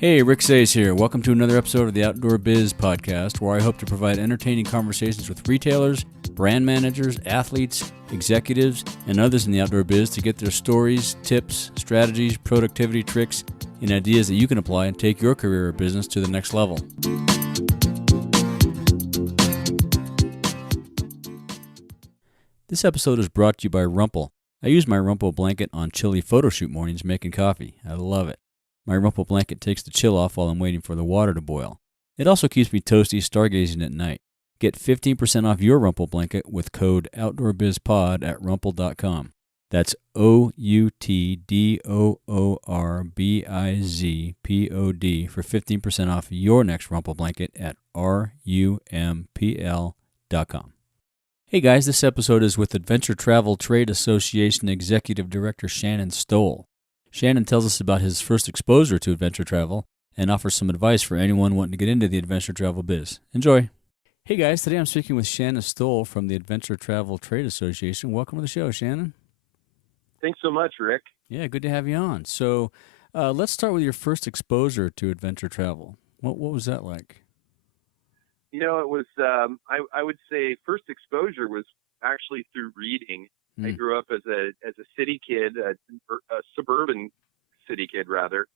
Hey, Rick Sayes here. Welcome to another episode of the Outdoor Biz Podcast, where I hope to provide entertaining conversations with retailers, brand managers, athletes, executives, and others in the outdoor biz to get their stories, tips, strategies, productivity tricks, and ideas that you can apply and take your career or business to the next level. This episode is brought to you by Rumpel. I use my Rumpel blanket on chilly photo shoot mornings making coffee. I love it. My Rumpel blanket takes the chill off while I'm waiting for the water to boil. It also keeps me toasty stargazing at night. Get 15% off your Rumpel blanket with code OutdoorBizPod at rumpel.com. That's OUTDOORBIZPOD for 15% off your next Rumpel blanket at RUMPL.com. Hey guys, this episode is with Adventure Travel Trade Association Executive Director Shannon Stowell. Shannon tells us about his first exposure to adventure travel and offers some advice for anyone wanting to get into the adventure travel biz. Enjoy. Hey guys, today I'm speaking with Shannon Stowell from the Adventure Travel Trade Association. Welcome to the show, Shannon. Thanks so much, Rick. Yeah, good to have you on. So let's start with your first exposure to adventure travel. What was that like? You know, it was, I would say first exposure was actually through reading. I grew up as a city kid, a suburban city kid rather,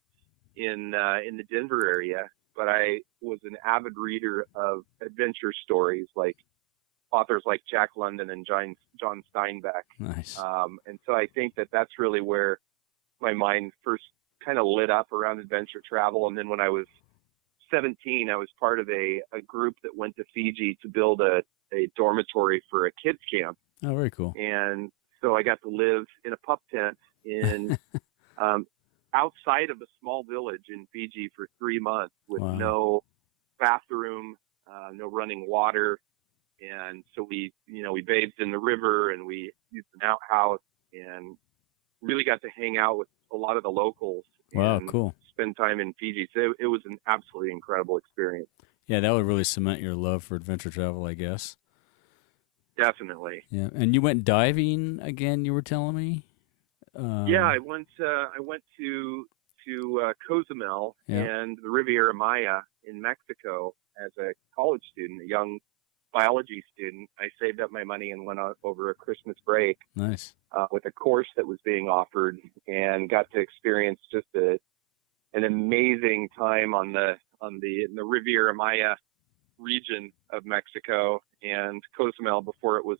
in the Denver area. But I was an avid reader of adventure stories, like authors like Jack London and John Steinbeck. Nice. And so I think that's really where my mind first kind of lit up around adventure travel. And then when I was 17, I was part of a group that went to Fiji to build a dormitory for a kids camp. Oh, very cool. And so I got to live in a pup tent in outside of a small village in Fiji for 3 months with no bathroom, no running water. And so we bathed in the river and we used an outhouse and really got to hang out with a lot of the locals. Wow, and cool. Spend time in Fiji. So it was an absolutely incredible experience. Yeah, that would really cement your love for adventure travel, I guess. Definitely. Yeah, and you went diving again, you were telling me? Yeah, I went to Cozumel and the Riviera Maya in Mexico as a college student, a young biology student. I saved up my money and went out over a Christmas break. Nice. With a course that was being offered and got to experience just an amazing time in the Riviera Maya region of Mexico and Cozumel before it was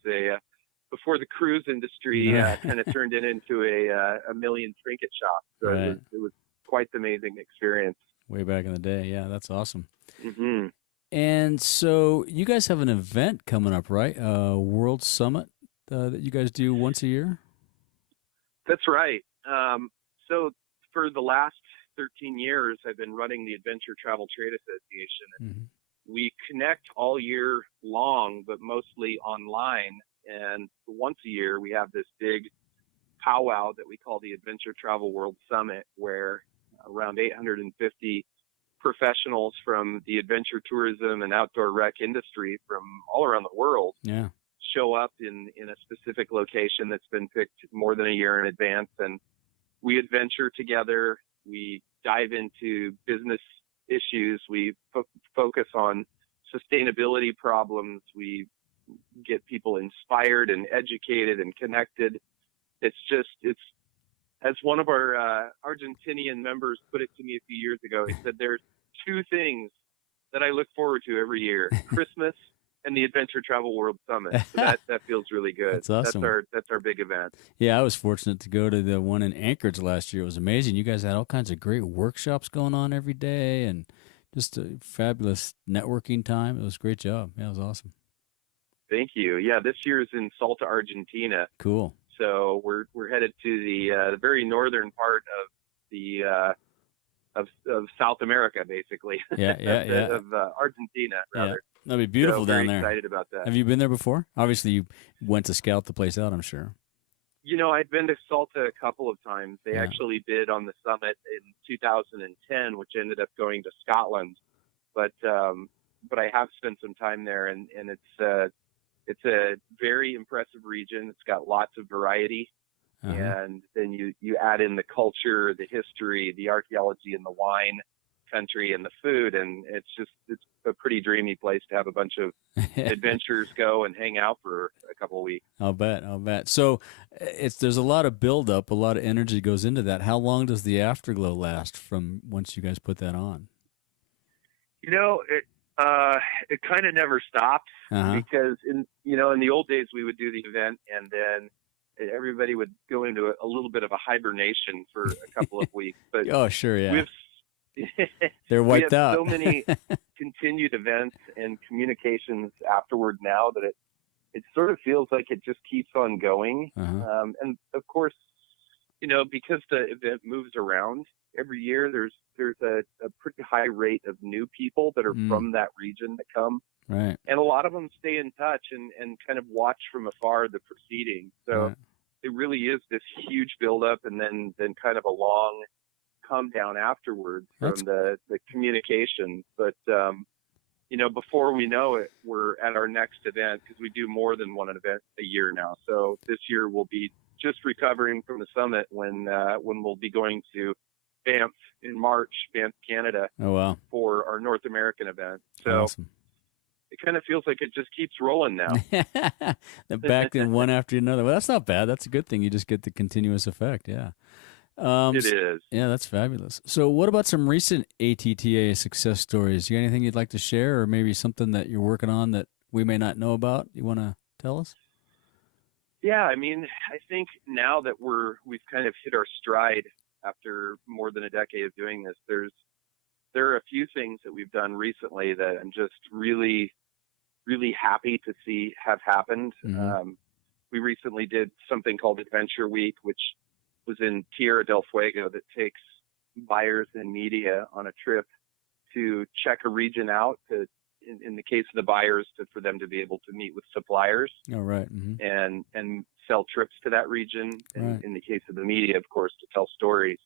before the cruise industry kind of turned it into a million trinket shop. So it was quite an amazing experience. Way back in the day. Yeah, that's awesome. Mm-hmm. And so you guys have an event coming up, right? World Summit that you guys do once a year? That's right. So for the last 13 years, I've been running the Adventure Travel Trade Association. And we connect all year long, but mostly online. And once a year, we have this big powwow that we call the Adventure Travel World Summit, where around 850 professionals from the adventure tourism and outdoor rec industry from all around the world show up in a specific location that's been picked more than a year in advance. And we adventure together. We dive into business issues. We focus on sustainability problems. We get people inspired and educated and connected. It's as one of our Argentinian members put it to me a few years ago. He said, there's two things that I look forward to every year, Christmas and the Adventure Travel World Summit. So that feels really good. That's awesome. That's our big event. Yeah, I was fortunate to go to the one in Anchorage last year. It was amazing. You guys had all kinds of great workshops going on every day and just a fabulous networking time. It was a great job. Yeah, it was awesome. Thank you. Yeah, this year is in Salta, Argentina. Cool. So we're headed to the very northern part of the of South America, basically. Yeah. Of Argentina, rather. Yeah. That'd be beautiful down there. Very excited about that. Have you been there before? Obviously, you went to scout the place out, I'm sure. You know, I've been to Salta a couple of times. They actually did on the summit in 2010, which ended up going to Scotland. But I have spent some time there, and it's a very impressive region. It's got lots of variety. And then you add in the culture, the history, the archaeology, and the wine country and the food, and it's a pretty dreamy place to have a bunch of adventurers go and hang out for a couple of weeks. I'll bet. So there's a lot of buildup, a lot of energy goes into that. How long does the afterglow last from once you guys put that on? It kind of never stops because in the old days we would do the event and then everybody would go into a little bit of a hibernation for a couple of weeks. But oh, sure, yeah. They're we wiped have out. so many continued events and communications afterward now that it sort of feels like it just keeps on going. And of course, because the event moves around every year, there's a pretty high rate of new people that are from that region that come. Right. And a lot of them stay in touch and kind of watch from afar the proceedings. So it really is this huge buildup and then kind of a long come down afterwards from the communication. But, before we know it, we're at our next event because we do more than one event a year now. So this year we'll be just recovering from the summit when we'll be going to Banff in March, Banff, Canada. Oh, wow. For our North American event. So awesome. It kind of feels like it just keeps rolling now. Back in one after another. Well, that's not bad. That's a good thing. You just get the continuous effect. Yeah. It is. Yeah, that's fabulous. So what about some recent ATTA success stories? You got anything you'd like to share or maybe something that you're working on that we may not know about? You want to tell us? Yeah, I mean, I think now that we've kind of hit our stride after more than a decade of doing this, there are a few things that we've done recently that I'm just really, really happy to see have happened. We recently did something called Adventure Week, which was in Tierra del Fuego, that takes buyers and media on a trip to check a region out to, in the case of the buyers, for them to be able to meet with suppliers and sell trips to that region. And in the case of the media, of course, to tell stories.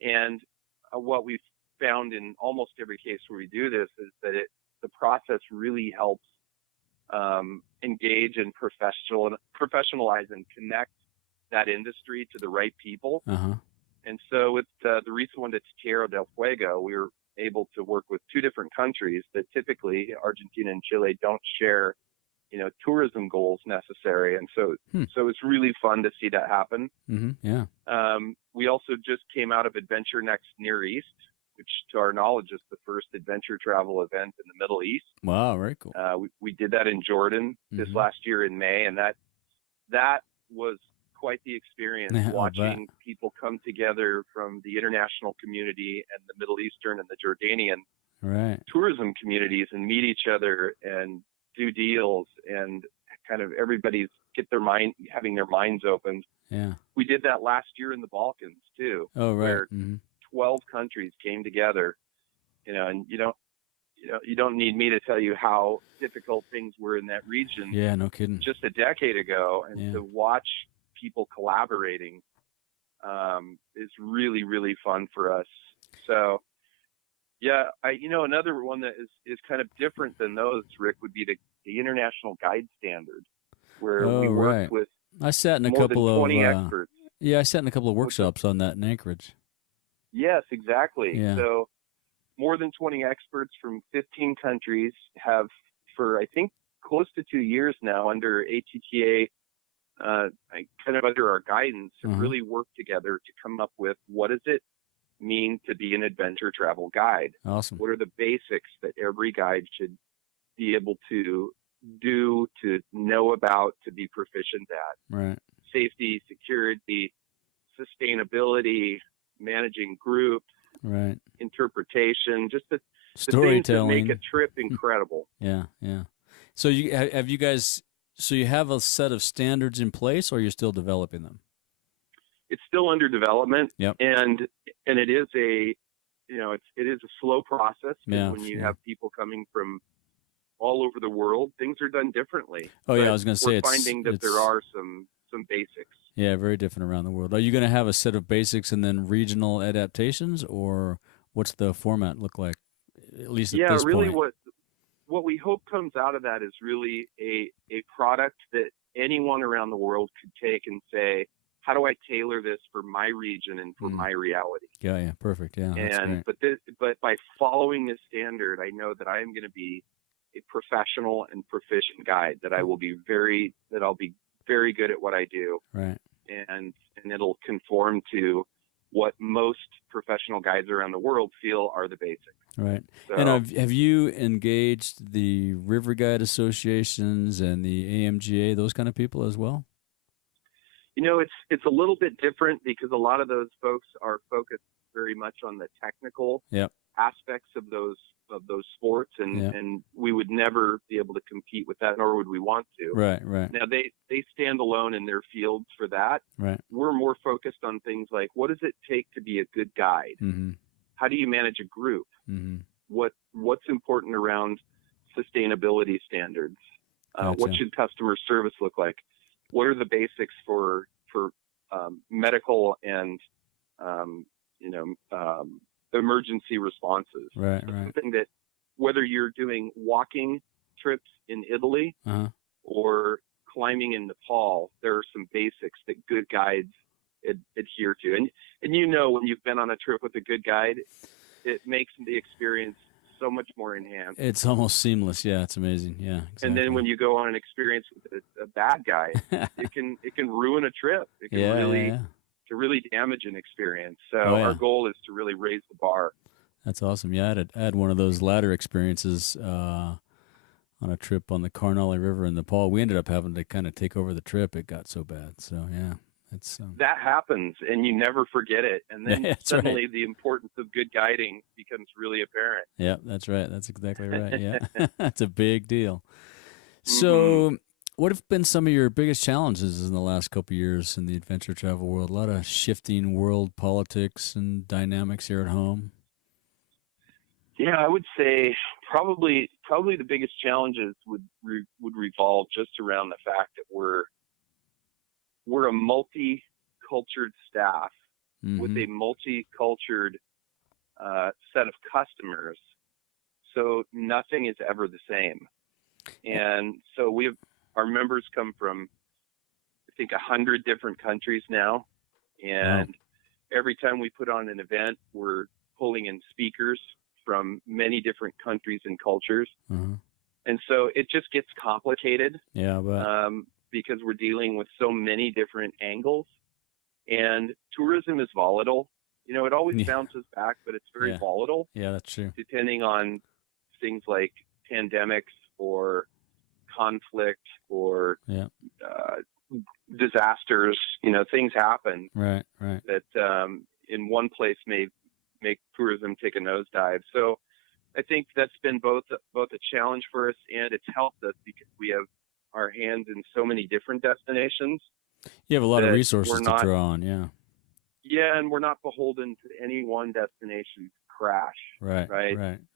And what we've found in almost every case where we do this is that the process really helps engage and professionalize and connect that industry to the right people. And so with the recent one to Tierra del Fuego, we were able to work with two different countries that typically Argentina and Chile don't share, tourism goals necessary. And so it's really fun to see that happen. We also just came out of Adventure Next Near East, which to our knowledge is the first adventure travel event in the Middle East. Wow, very cool. We did that in Jordan this last year in May, and that was quite the experience, watching people come together from the international community and the Middle Eastern and the Jordanian tourism communities and meet each other and do deals and kind of everybody's having their minds opened. Yeah. We did that last year in the Balkans too. Oh, right. Where 12 countries came together, and you don't need me to tell you how difficult things were in that region. Yeah, no kidding. Just a decade ago, and to watch people collaborating is really, really fun for us. So, yeah, another one that is kind of different than those, Rick, would be the International Guide Standard, where we work with I sat in a more couple than 20 of experts. Yeah, I sat in a couple of workshops on that in Anchorage. Yes, exactly. Yeah. So more than 20 experts from 15 countries have, for I think close to 2 years now, under ATTA, kind of under our guidance, have really worked together to come up with what does it mean to be an adventure travel guide? Awesome. What are the basics that every guide should be able to do, to know about, to be proficient at? Right. Safety, security, sustainability, managing groups, right, interpretation, just the storytelling, things that make a trip incredible. Yeah. So you have a set of standards in place, or you're still developing them? It's still under development. Yep. And it is it is a slow process. Yeah, when you have people coming from all over the world, things are done differently. Oh, yeah, I was going to say we're finding that there are some basics. Yeah, very different around the world. Are you going to have a set of basics and then regional adaptations, or what's the format look like, at least at this really point? What we hope comes out of that is really a product that anyone around the world could take and say, how do I tailor this for my region and for my reality? Yeah, perfect. Yeah, and but by following this standard, I know that I am going to be a professional and proficient guide. That I'll be very good at what I do. Right. And it'll conform to what most professional guides around the world feel are the basics. Right. So, and have you engaged the river guide associations and the AMGA, those kind of people as well? It's a little bit different because a lot of those folks are focused very much on the technical aspects of those sports, and we would never be able to compete with that, nor would we want to. Right. Now they stand alone in their fields for that. Right. We're more focused on things like, what does it take to be a good guide? Mm-hmm. How do you manage a group? Mm-hmm. What's important around sustainability standards? Gotcha. What should customer service look like? What are the basics for medical and emergency responses? Right. Something that whether you're doing walking trips in Italy or climbing in Nepal, there are some basics that good guides adhere to. And when you've been on a trip with a good guide, it makes the experience so much more enhanced. It's almost seamless. Yeah, it's amazing. Yeah, exactly. And then when you go on an experience with a bad guide, it can ruin a trip. It can really damage an experience. So our goal is to really raise the bar. That's awesome. Yeah, I had one of those ladder experiences on a trip on the Karnali River in Nepal. We ended up having to kind of take over the trip. It got so bad. So yeah. That happens, and you never forget it. And then suddenly the importance of good guiding becomes really apparent. Yeah, that's right. That's exactly right. Yeah, that's a big deal. So what have been some of your biggest challenges in the last couple of years in the adventure travel world? A lot of shifting world politics and dynamics here at home. Yeah, I would say probably the biggest challenges would revolve just around the fact that we're a multi-cultured staff with a multi-cultured set of customers. So nothing is ever the same. And so our members come from, I think, 100 different countries now. And every time we put on an event, we're pulling in speakers from many different countries and cultures. And so it just gets complicated. Yeah, but because we're dealing with so many different angles, and tourism is volatile. It always bounces back, but it's very volatile. Yeah, that's true. Depending on things like pandemics or conflict or disasters, things happen. Right. That in one place may make tourism take a nosedive. So I think that's been both a challenge for us, and it's helped us because we have our hands in so many different destinations. You have a lot of resources to draw on, Yeah, and we're not beholden to any one destination crash. Right.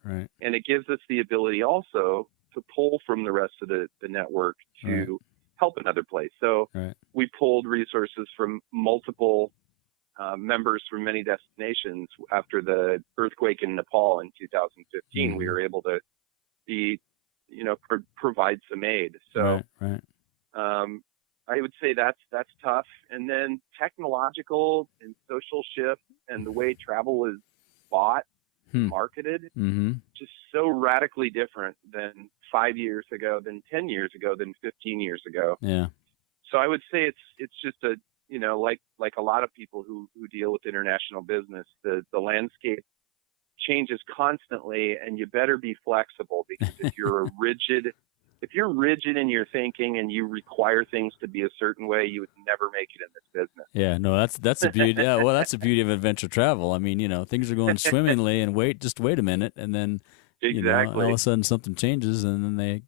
And it gives us the ability also to pull from the rest of the network to help another place. So we pulled resources from multiple members from many destinations. After the earthquake in Nepal in 2015, we were able to provide some aid. So I would say that's tough. And then technological and social shift and the way travel is bought, marketed, just so radically different than 5 years ago, than 10 years ago, than 15 years ago. Yeah. So I would say it's just like a lot of people who deal with international business, the landscape changes constantly, and you better be flexible, because if you're rigid in your thinking and you require things to be a certain way, you would never make it in this business. Yeah, no, that's the beauty. Yeah, well, that's the beauty of adventure travel. I mean, things are going swimmingly, and wait a minute, and then all of a sudden something changes, and then they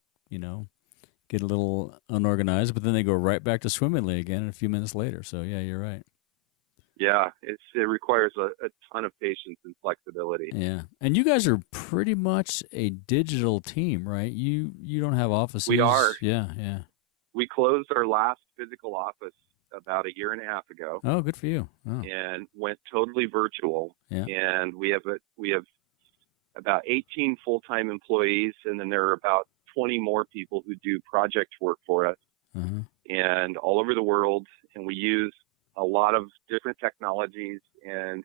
get a little unorganized, but then they go right back to swimmingly again a few minutes later. So yeah, you're right. Yeah, it requires a ton of patience and flexibility. Yeah, and you guys are pretty much a digital team, right? You don't have offices. We are. Yeah. We closed our last physical office about a year and a half ago. Oh, good for you. Oh. And went totally virtual. Yeah. And we have about 18 full-time employees, and then there are about 20 more people who do project work for us, and all over the world. And we use a lot of different technologies, and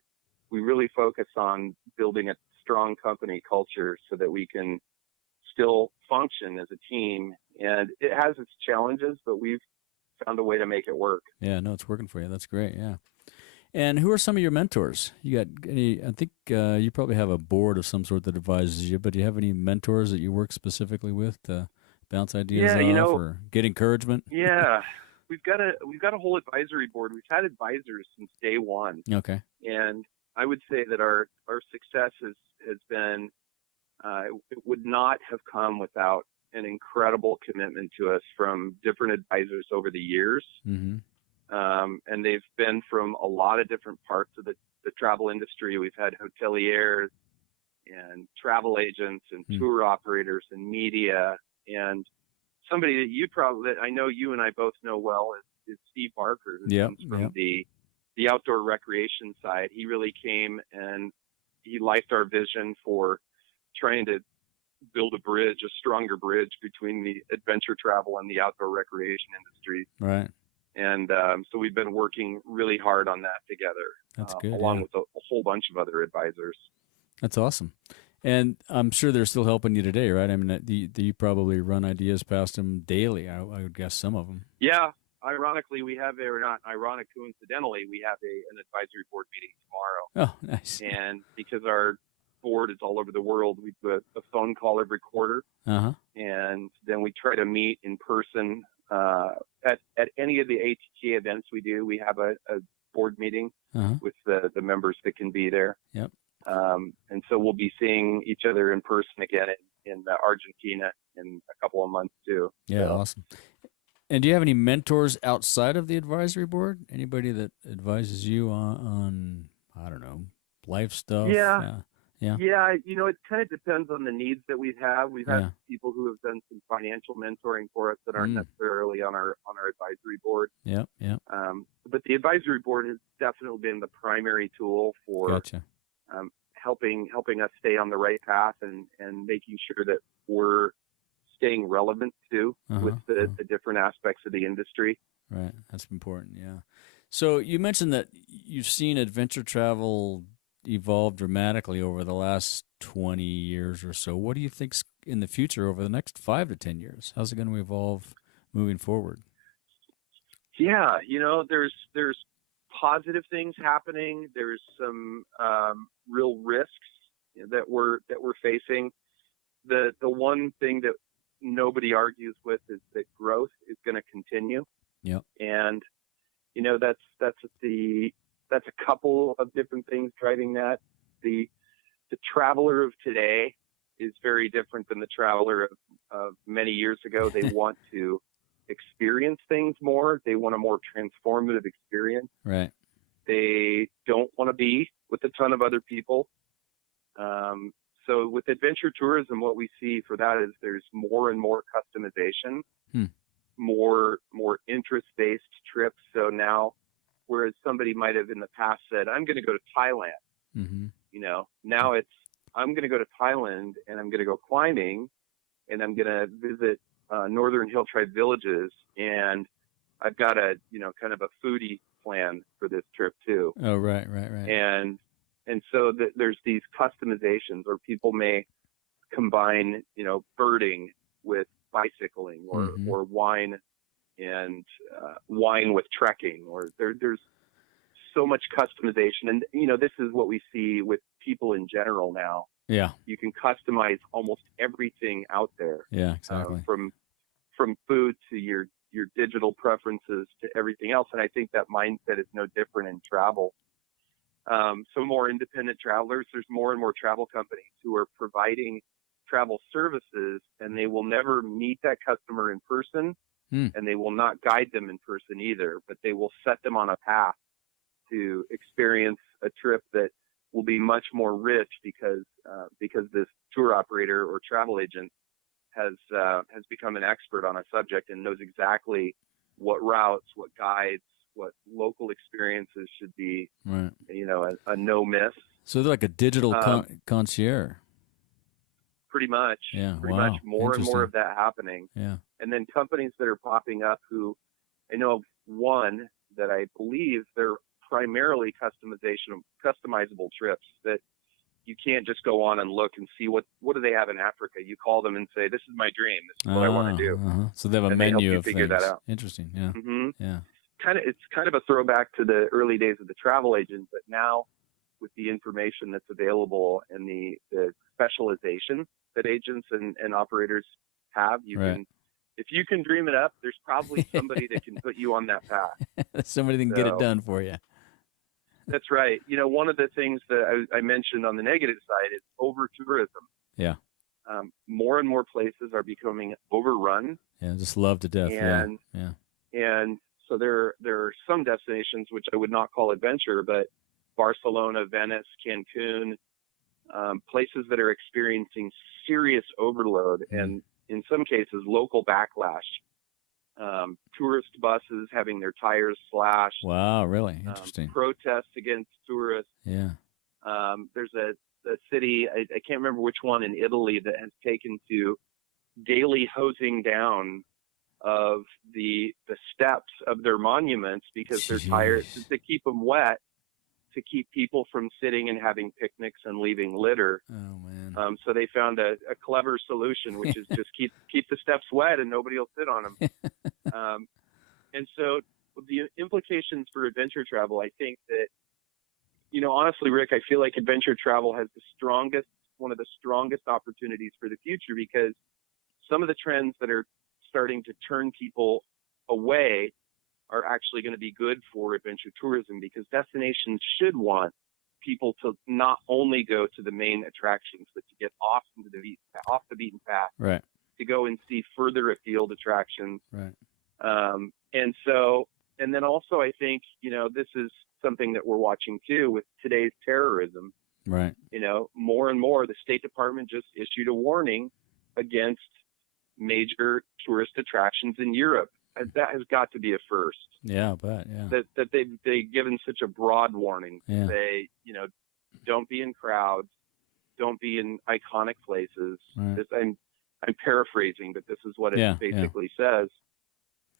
we really focus on building a strong company culture so that we can still function as a team. And it has its challenges, but we've found a way to make it work. Yeah, no, it's working for you. That's great. Yeah. And who are some of your mentors? You got any? I think you probably have a board of some sort that advises you, but do you have any mentors that you work specifically with to bounce ideas off or get encouragement? Yeah, we've got a whole advisory board. We've had advisors since day one. Okay. And I would say that our success has been, it would not have come without an incredible commitment to us from different advisors over the years. Mm-hmm. And they've been from a lot of different parts of the travel industry. We've had hoteliers and travel agents and tour operators and media, and somebody that I know you and I both know well is Steve Barker, who comes from the outdoor recreation side. He really came and he liked our vision for trying to build a stronger bridge between the adventure travel and the outdoor recreation industry. Right. And so we've been working really hard on that together. That's good. Along with a whole bunch of other advisors. That's awesome. And I'm sure they're still helping you today, right? I mean, you probably run ideas past them daily. I would guess some of them. Yeah. Ironically, coincidentally, we have an advisory board meeting tomorrow. Oh, nice. And because our board is all over the world, we do a phone call every quarter. Uh-huh. And then we try to meet in person. At any of the ATT events we do, we have a board meeting with the members that can be there. Yep. And so we'll be seeing each other in person again in Argentina in a couple of months too. Yeah, so. Awesome. And do you have any mentors outside of the advisory board? Anybody that advises you on I don't know, life stuff? Yeah. It kind of depends on the needs that we have. We've had people who have done some financial mentoring for us that aren't necessarily on our advisory board. Yeah. But the advisory board has definitely been the primary tool for helping us stay on the right path and making sure that we're staying relevant too with the different aspects of the industry. Right. That's important. Yeah. So you mentioned that you've seen adventure travel evolve dramatically over the last 20 years or so. What do you think's in the future over the next 5 to 10 years? How's it going to evolve moving forward? Yeah, there's positive things happening. There's some real risks that we're facing. The one thing that nobody argues with is that growth is going to continue. Yep. And that's a couple of different things driving that. The traveler of today is very different than the traveler of many years ago. They want to experience things more. They want a more transformative experience. Right. They don't want to be with a ton of other people. So with adventure tourism, what we see for that is there's more and more customization, more interest-based trips. So now, whereas somebody might have in the past said, I'm going to go to Thailand, now it's, I'm going to go to Thailand and I'm going to go climbing and I'm going to visit Northern Hill Tribe villages. And I've got a, kind of a foodie plan for this trip too. Oh, right. And so there's these customizations where people may combine, birding with bicycling or wine and wine with trekking, or there's so much customization. And, this is what we see with people in general now. Yeah. You can customize almost everything out there. Yeah, exactly. From food to your digital preferences to everything else. And I think that mindset is no different in travel. So more independent travelers, there's more and more travel companies who are providing travel services, and they will never meet that customer in person, and they will not guide them in person either, but they will set them on a path to experience a trip that will be much more rich because this tour operator or travel agent has become an expert on a subject and knows exactly what routes, what guides, what local experiences should be, right. A no miss. So they're like a digital concierge. Pretty much. Yeah. Pretty much more and more of that happening. Yeah. And then companies that are popping up who, I know of one that I believe they're primarily customizable trips that you can't just go on and look and see what do they have in Africa. You call them and say, "This is my dream. This is what I want to do." So they have a and menu they help you of figure things. That out. Interesting. Yeah. Mm-hmm. Yeah. It's kind of a throwback to the early days of the travel agent, but now with the information that's available and the specialization that agents and operators have, you can, if you can dream it up, there's probably somebody that can put you on that path. Somebody that can get it done for you. That's right. One of the things that I mentioned on the negative side is over tourism. Yeah. More and more places are becoming overrun. Yeah, just love to death. And so there are some destinations which I would not call adventure, but Barcelona, Venice, Cancun, places that are experiencing serious overload and in some cases local backlash. Tourist buses having their tires slashed. Wow, really interesting. Protests against tourists. Yeah. There's a city, I can't remember which one in Italy, that has taken to daily hosing down of the steps of their monuments because they're tired, to keep them wet, to keep people from sitting and having picnics and leaving litter. Oh man! So they found a clever solution, which is just keep the steps wet and nobody will sit on them. And so the implications for adventure travel, I think that, honestly, Rick, I feel like adventure travel has one of the strongest opportunities for the future, because some of the trends that are starting to turn people away are actually going to be good for adventure tourism, because destinations should want people to not only go to the main attractions, but to get off the beaten path, right? To go and see further afield attractions, right? And then also, I think, this is something that we're watching too with today's terrorism. Right. More and more, the State Department just issued a warning against major tourist attractions in Europe. That has got to be a first. Yeah, but yeah. That they've given such a broad warning. Yeah. Say, don't be in crowds, don't be in iconic places. Right. I'm paraphrasing, but this is what it basically says.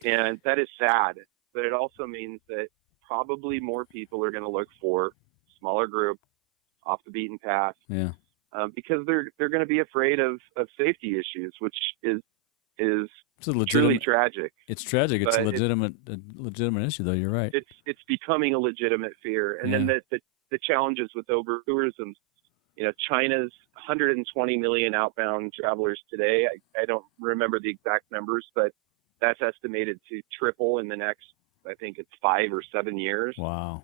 And that is sad, but it also means that probably more people are going to look for smaller group, off the beaten path. Yeah. Because they're going to be afraid of safety issues, which is truly tragic. It's tragic. It's a legitimate issue, though. You're right. It's becoming a legitimate fear. And then the challenges with over tourism. China's 120 million outbound travelers today. I don't remember the exact numbers, but that's estimated to triple in the next, I think it's 5 or 7 years. Wow.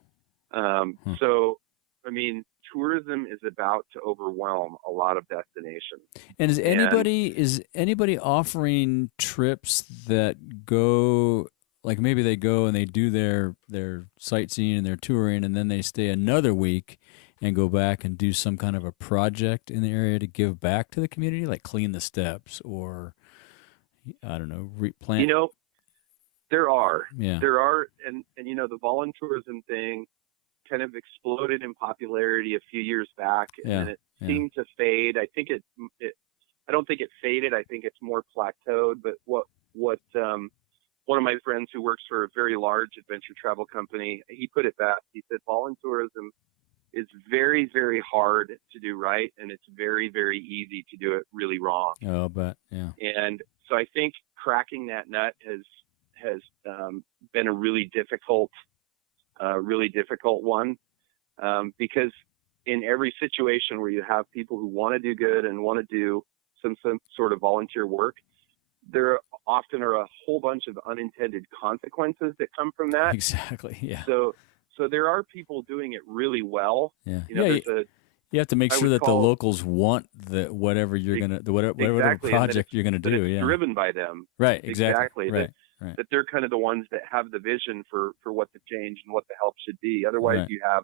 So, tourism is about to overwhelm a lot of destinations. And is anybody offering trips that go, like maybe they go and they do their sightseeing and their touring, and then they stay another week and go back and do some kind of a project in the area to give back to the community, like clean the steps or, I don't know, replant? There are. Yeah. There are, and the voluntourism thing kind of exploded in popularity a few years back, and then it seemed to fade. I think I don't think it faded. I think it's more plateaued. But what one of my friends who works for a very large adventure travel company, he put it best. He said, voluntourism is very, very hard to do right, and it's very, very easy to do it really wrong. Oh, but yeah. And so I think cracking that nut has been a really difficult one, because in every situation where you have people who want to do good and want to do some sort of volunteer work, there often are a whole bunch of unintended consequences that come from that. Exactly. Yeah. So there are people doing it really well. Yeah. You have to make sure that the locals want whatever you're whatever project you're gonna do. Yeah. Driven by them. Right. Exactly. Right. That they're kind of the ones that have the vision for what the change and what the help should be. Otherwise, you have,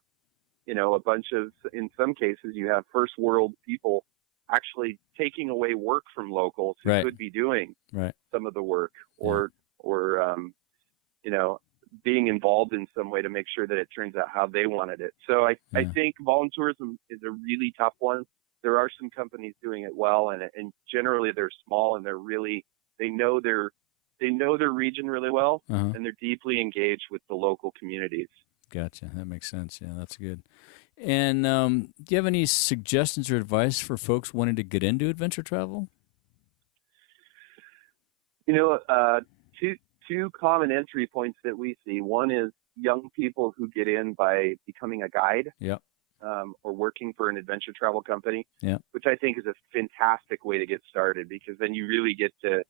a bunch of, in some cases, you have first world people actually taking away work from locals who could be doing some of the work, or being involved in some way to make sure that it turns out how they wanted it. So I think voluntourism is a really tough one. There are some companies doing it well, and generally they're small, and they know they know their region really well, Uh-huh. and they're deeply engaged with the local communities. Gotcha. That makes sense. Yeah, that's good. And do you have any suggestions or advice for folks wanting to get into adventure travel? You know, two common entry points that we see. One is young people who get in by becoming a guide. Yep. Or working for an adventure travel company, Yep. which I think is a fantastic way to get started, because then you really get to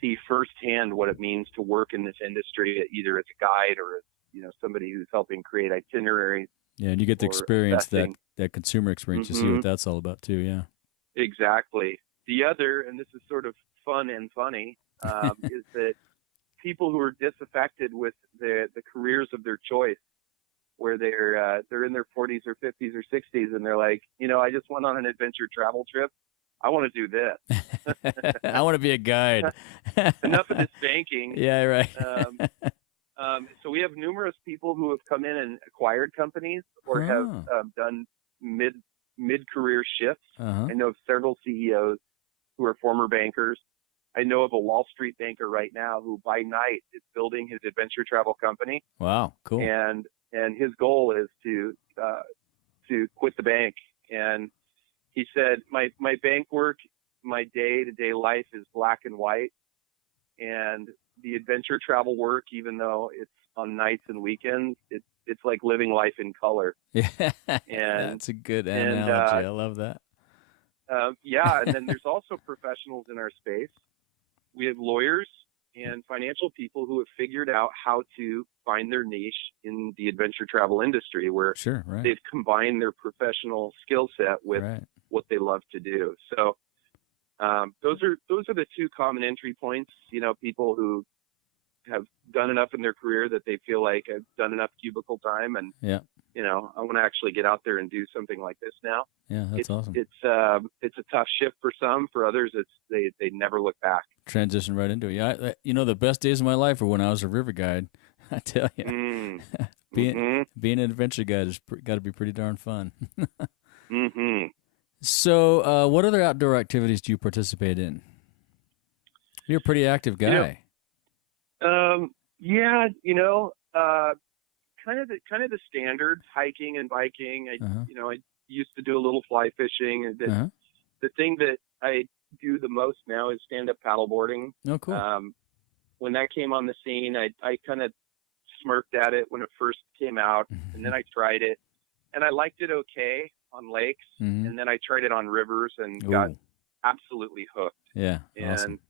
see firsthand what it means to work in this industry, either as a guide or as, somebody who's helping create itineraries. Yeah, and you get to experience assessing. that consumer experience. Mm-hmm. You see what that's all about too. Yeah. Exactly. The other, and this is sort of fun and funny, is that people who are disaffected with the careers of their choice, where they're in their 40s or 50s or 60s, and they're like, I just went on an adventure travel trip. I want to do this. I want to be a guide. Enough of this banking. Yeah, right. So we have numerous people who have come in and acquired companies or have done mid-career shifts. Uh-huh. I know of several CEOs who are former bankers. I know of a Wall Street banker right now who by night is building his adventure travel company. Wow, cool. And his goal is to quit the bank. And he said, my bank work, my day-to-day life is black and white. And the adventure travel work, even though it's on nights and weekends, it's like living life in color. Yeah, and that's a good analogy. I love that. Yeah, and then there's also professionals in our space. We have lawyers and financial people who have figured out how to find their niche in the adventure travel industry, where Sure, right. they've combined their professional skill set with Right. what they love to do. So those are the two common entry points. People who have done enough in their career that they feel like I've done enough cubicle time, and Yeah. I want to actually get out there and do something like this now. Yeah, that's awesome. It's a tough shift for some. For others, they never look back. Transition right into it. Yeah, the best days of my life were when I was a river guide. I tell you, being an adventure guide has got to be pretty darn fun. Mm-hmm. So, what other outdoor activities do you participate in? You're a pretty active guy. Yeah, kind of the standards: hiking and biking. I used to do a little fly fishing, and the thing that I do the most now is stand-up paddleboarding. Oh, cool. When that came on the scene, I kind of smirked at it when it first came out, and then I tried it, and I liked it okay on lakes, and then I tried it on rivers and got absolutely hooked. Yeah, and awesome.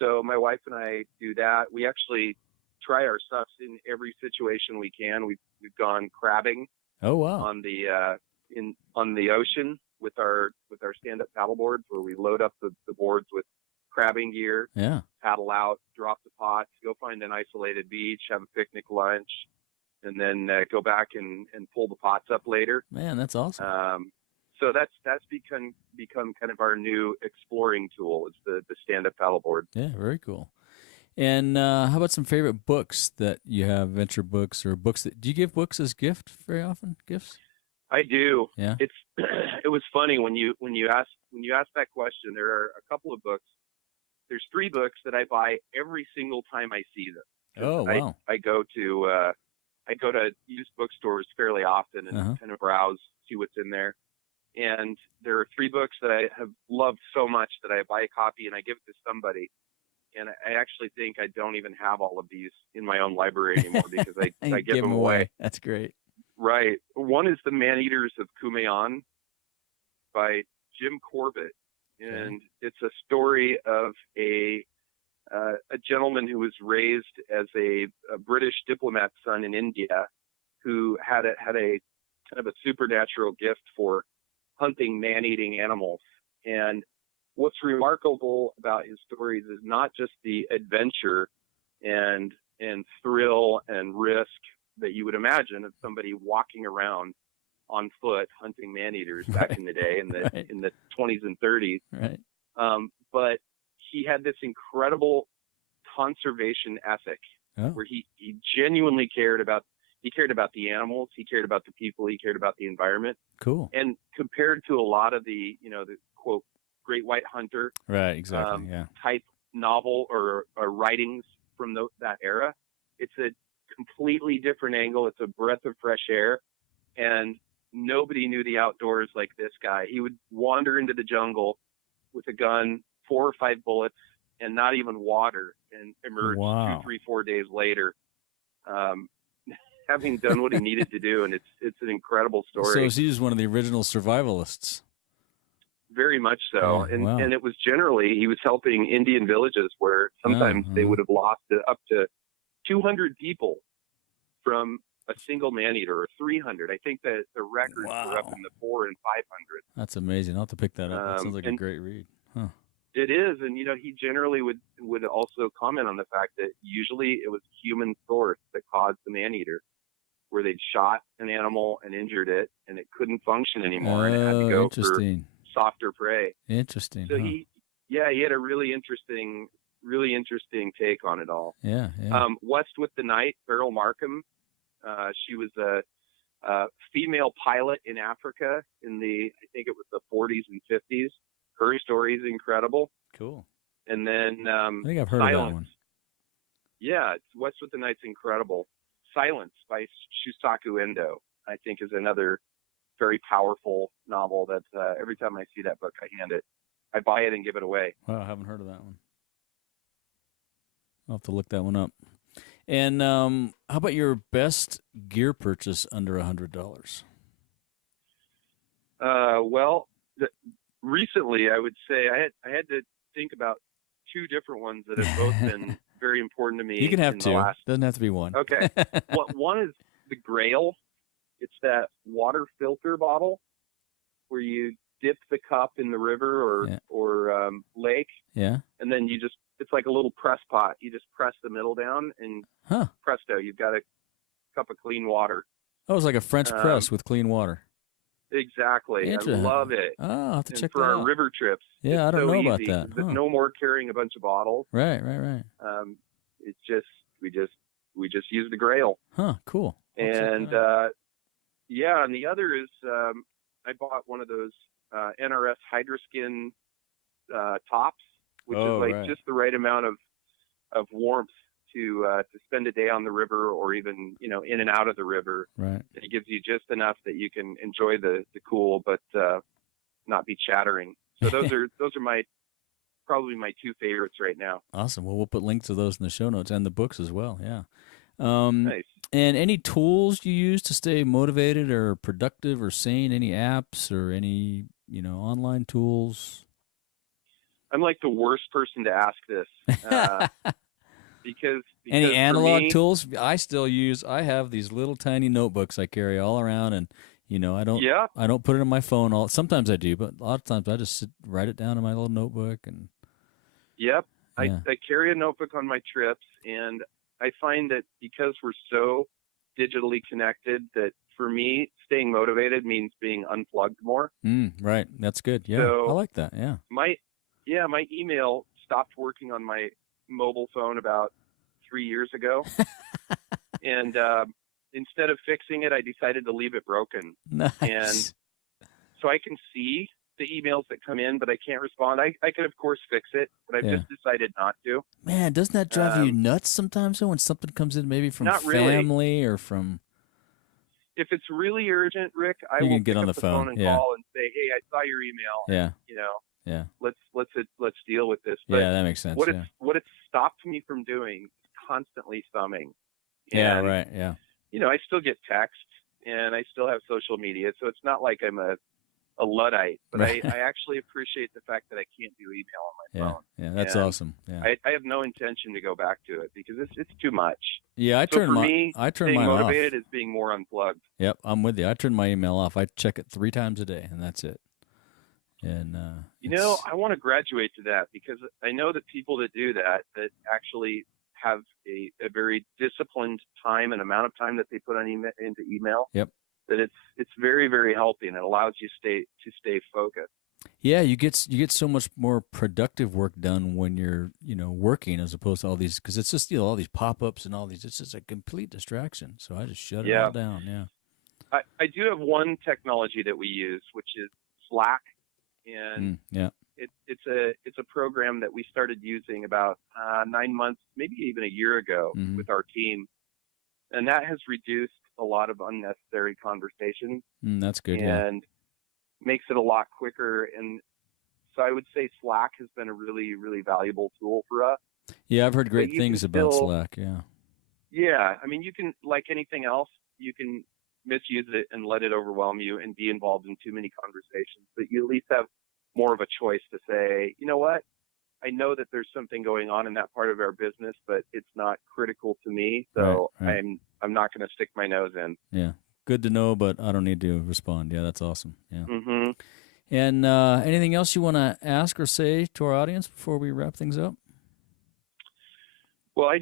So my wife and I do that. We actually try our stuff in every situation we can. We've gone crabbing. Oh, wow. On the ocean with our stand-up paddle boards, where we load up the boards with crabbing gear. Yeah. Paddle out, drop the pots, go find an isolated beach, have a picnic lunch, and then go back and pull the pots up later. Man, that's awesome. So that's become kind of our new exploring tool. It's the stand-up paddleboard. Yeah, very cool. And how about some favorite books that you have, venture books or books do you give books as gift very often? Gifts? I do. Yeah. It was funny when you asked that question. There are a couple of books. There's 3 books that I buy every single time I see them. Oh, wow. I go to used bookstores fairly often and kind of browse, see what's in there. And there are 3 books that I have loved so much that I buy a copy and I give it to somebody. And I actually think I don't even have all of these in my own library anymore because I give them away. That's great. Right. One is The Man-Eaters of Kumeyaun by Jim Corbett. And it's a story of a gentleman who was raised as a British diplomat's son in India, who had a kind of a supernatural gift for hunting man-eating animals. And what's remarkable about his stories is not just the adventure and thrill and risk that you would imagine of somebody walking around on foot hunting man-eaters back in the day in the 20s and 30s. Right. But he had this incredible conservation ethic where he genuinely cared about the animals, he cared about the people, he cared about the environment. Cool. And compared to a lot of the quote great white hunter right, exactly, novel or writings from that era. It's a completely different angle. It's a breath of fresh air, and nobody knew the outdoors like this guy. He would wander into the jungle with a gun, 4 or 5 bullets, and not even water, and emerge 2, 3, 4 days later, having done what he needed to do. And it's an incredible story. So he's one of the original survivalists. Very much so. Yeah, and it was generally, he was helping Indian villages where sometimes they would have lost up to 200 people from a single man-eater, or 300. I think that the records were up in the 400 and 500. That's amazing. I'll have to pick that up. That sounds like a great read. Huh. It is. And, he generally would also comment on the fact that usually it was human source that caused the man-eater, where they'd shot an animal and injured it, and it couldn't function anymore, and it had to go for softer prey. Interesting. So he had a really interesting take on it all. Yeah. West with the Night, Beryl Markham. She was a female pilot in Africa in I think it was the 40s and 50s. Her story is incredible. Cool. And then I think I've heard of that one. Yeah, West with the Night's incredible. Silence by Shusaku Endo, I think, is another very powerful novel that every time I see that book, I buy it and give it away. Wow, I haven't heard of that one. I'll have to look that one up. And how about your best gear purchase under $100? Well, recently I would say I had to think about 2 different ones that have both been very important to me. You can have 2. Doesn't have to be one. Okay. One is the Grail. It's that water filter bottle where you dip the cup in the river or lake. Yeah. And then it's like a little press pot. You just press the middle down, and presto, you've got a cup of clean water. Oh, it's like a French press with clean water. Exactly. I love it. Oh, I'll have to check for that our out. river trips. Yeah, I don't know about that. Huh. No more carrying a bunch of bottles. Right. It's just we just use the Grail. Huh. Cool. And and the other is I bought one of those NRS Hydroskin tops, which is just the right amount of warmth to spend a day on the river, or even in and out of the river. Right. It gives you just enough that you can enjoy the cool, but not be chattering. So those are probably my 2 favorites right now. Awesome. Well, we'll put links to those in the show notes and the books as well. Yeah. Nice. And any tools you use to stay motivated or productive or sane? Any apps or any online tools? I'm like the worst person to ask this. Because any analog tools? I have these little tiny notebooks I carry all around, and I don't put it in my phone. Sometimes I do, but a lot of times I just write it down in my little notebook. And I carry a notebook on my trips, and I find that because we're so digitally connected, that for me, staying motivated means being unplugged more. Right. That's good. Yeah, so I like that. Yeah. My email stopped working on my mobile phone about 3 years ago. And instead of fixing it, I decided to leave it broken. Nice. And so I can see the emails that come in, but I can't respond. I could, of course, fix it, but I've just decided not to. Man, doesn't that drive you nuts sometimes, though, when something comes in maybe from family or from... If it's really urgent, Rick, I will get on the phone and call and say, "Hey, I saw your email. Yeah. Let's deal with this." But that makes sense. What it's stopped me from doing is constantly thumbing. Yeah, right. Yeah. I still get text, and I still have social media, so it's not like I'm a Luddite, but I actually appreciate the fact that I can't do email on my phone. Yeah, that's awesome. Yeah. I have no intention to go back to it because it's too much. Yeah, I turn mine motivated off. is being more unplugged. Yep, I'm with you. I turn my email off. I check it 3 times a day, and that's it. And I want to graduate to that, because I know that people that do that actually have a very disciplined time and amount of time that they put into email. Yep. That it's very, very healthy, and it allows you to stay focused. Yeah, you get so much more productive work done when you're working, as opposed to all these, because it's just all these pop-ups and all these. It's just a complete distraction. So I just shut it all down. Yeah. I do have one technology that we use, which is Slack, and it it's a program that we started using about 9 months, maybe even a year ago with our team, and that has reduced a lot of unnecessary conversations. That's good. And makes it a lot quicker. And so I would say Slack has been a really, really valuable tool for us. Yeah, I've heard great things about Slack. Yeah. Yeah, I mean, you can, like anything else, you can misuse it and let it overwhelm you and be involved in too many conversations. But you at least have more of a choice to say, you know what? I know that there's something going on in that part of our business, but it's not critical to me, so right. I'm not going to stick my nose in. Yeah, good to know, but I don't need to respond. Yeah, that's awesome. Yeah. Mm-hmm. And anything else you want to ask or say to our audience before we wrap things up? Well, I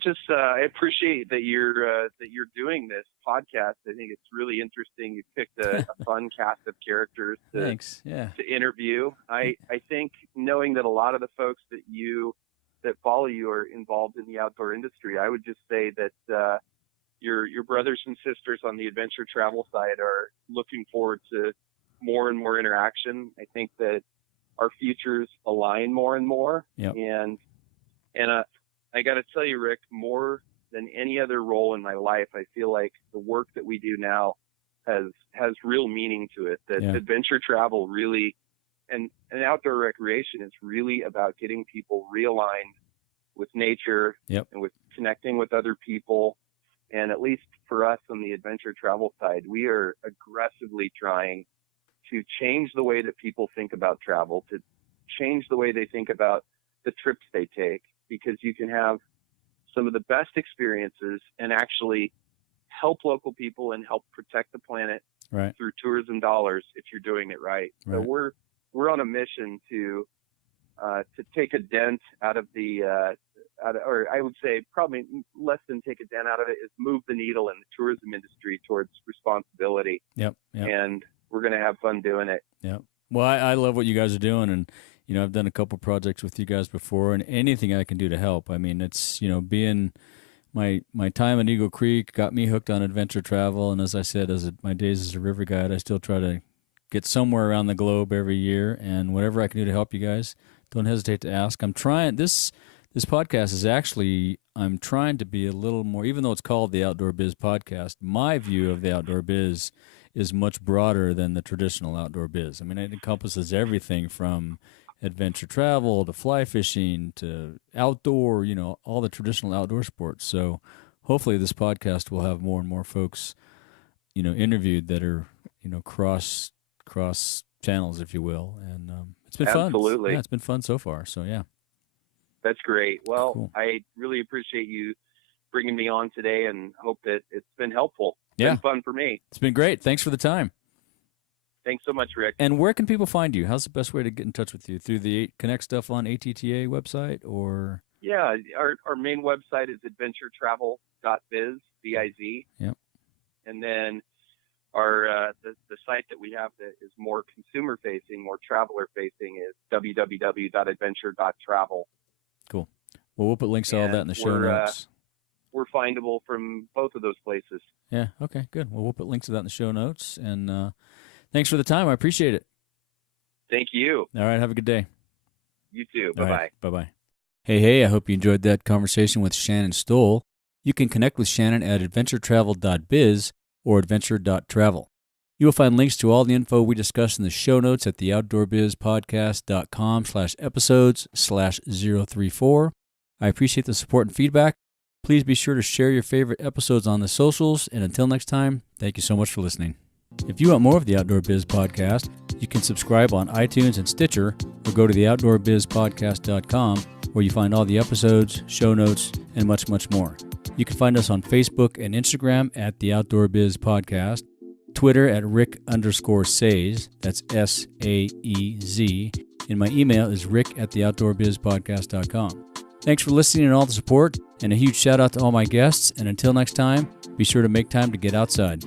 appreciate that you're doing this podcast. I think it's really interesting. You picked a fun cast of characters to interview. I think knowing that a lot of the folks that follow you are involved in the outdoor industry, I would just say that your brothers and sisters on the adventure travel side are looking forward to more and more interaction. I think that our futures align more and more. Yep. And I got to tell you, Rick, more than any other role in my life, I feel like the work that we do now has real meaning to it. That adventure travel really, and outdoor recreation is really about getting people realigned with nature and with connecting with other people. And at least for us on the adventure travel side, we are aggressively trying to change the way that people think about travel, to change the way they think about the trips they take, because you can have some of the best experiences and actually help local people and help protect the planet through tourism dollars if you're doing it right. So we're on a mission to take a dent out of or I would say probably less than take a dent out of it, is move the needle in the tourism industry towards responsibility. Yep. And we're going to have fun doing it. Yep. Well, I love what you guys are doing, and I've done a couple projects with you guys before, and anything I can do to help. I mean, it's, being my time in Eagle Creek got me hooked on adventure travel, and as I said, my days as a river guide, I still try to get somewhere around the globe every year, and whatever I can do to help you guys, don't hesitate to ask. I'm trying, this podcast is actually, I'm trying to be a little more, even though it's called the Outdoor Biz Podcast, my view of the outdoor biz is much broader than the traditional outdoor biz. I mean, it encompasses everything from adventure travel to fly fishing to outdoor, all the traditional outdoor sports. So hopefully this podcast will have more and more folks, interviewed that are, cross channels, if you will. And it's been fun. Absolutely. Yeah, it's been fun so far. So yeah. That's great. Well, cool. I really appreciate you bringing me on today and hope that it's been helpful. It's been fun for me. It's been great. Thanks for the time. Thanks so much, Rick. And where can people find you? How's the best way to get in touch with you? Through the Connect stuff on ATTA website, or? Yeah, our main website is adventuretravel.biz, B-I-Z. Yep. And then our the site that we have that is more consumer-facing, more traveler-facing is www.adventure.travel. Cool. Well, we'll put links to all that in the show notes. We're findable from both of those places. Yeah, okay, good. Well, we'll put links to that in the show notes. And thanks for the time. I appreciate it. Thank you. All right, have a good day. You too. Bye-bye. Right, bye-bye. Hey, I hope you enjoyed that conversation with Shannon Stowell. You can connect with Shannon at adventuretravel.biz or adventure.travel. You will find links to all the info we discussed in the show notes at theoutdoorbizpodcast.com/episodes/034. I appreciate the support and feedback. Please be sure to share your favorite episodes on the socials. And until next time, thank you so much for listening. If you want more of the Outdoor Biz Podcast, you can subscribe on iTunes and Stitcher, or go to theoutdoorbizpodcast.com, where you find all the episodes, show notes, and much, much more. You can find us on Facebook and Instagram at The Outdoor Biz Podcast, Twitter at Rick_Saez, that's S-A-E-Z, and my email is rick@theoutdoorbizpodcast.com. Thanks for listening and all the support, and a huge shout out to all my guests, and until next time, be sure to make time to get outside.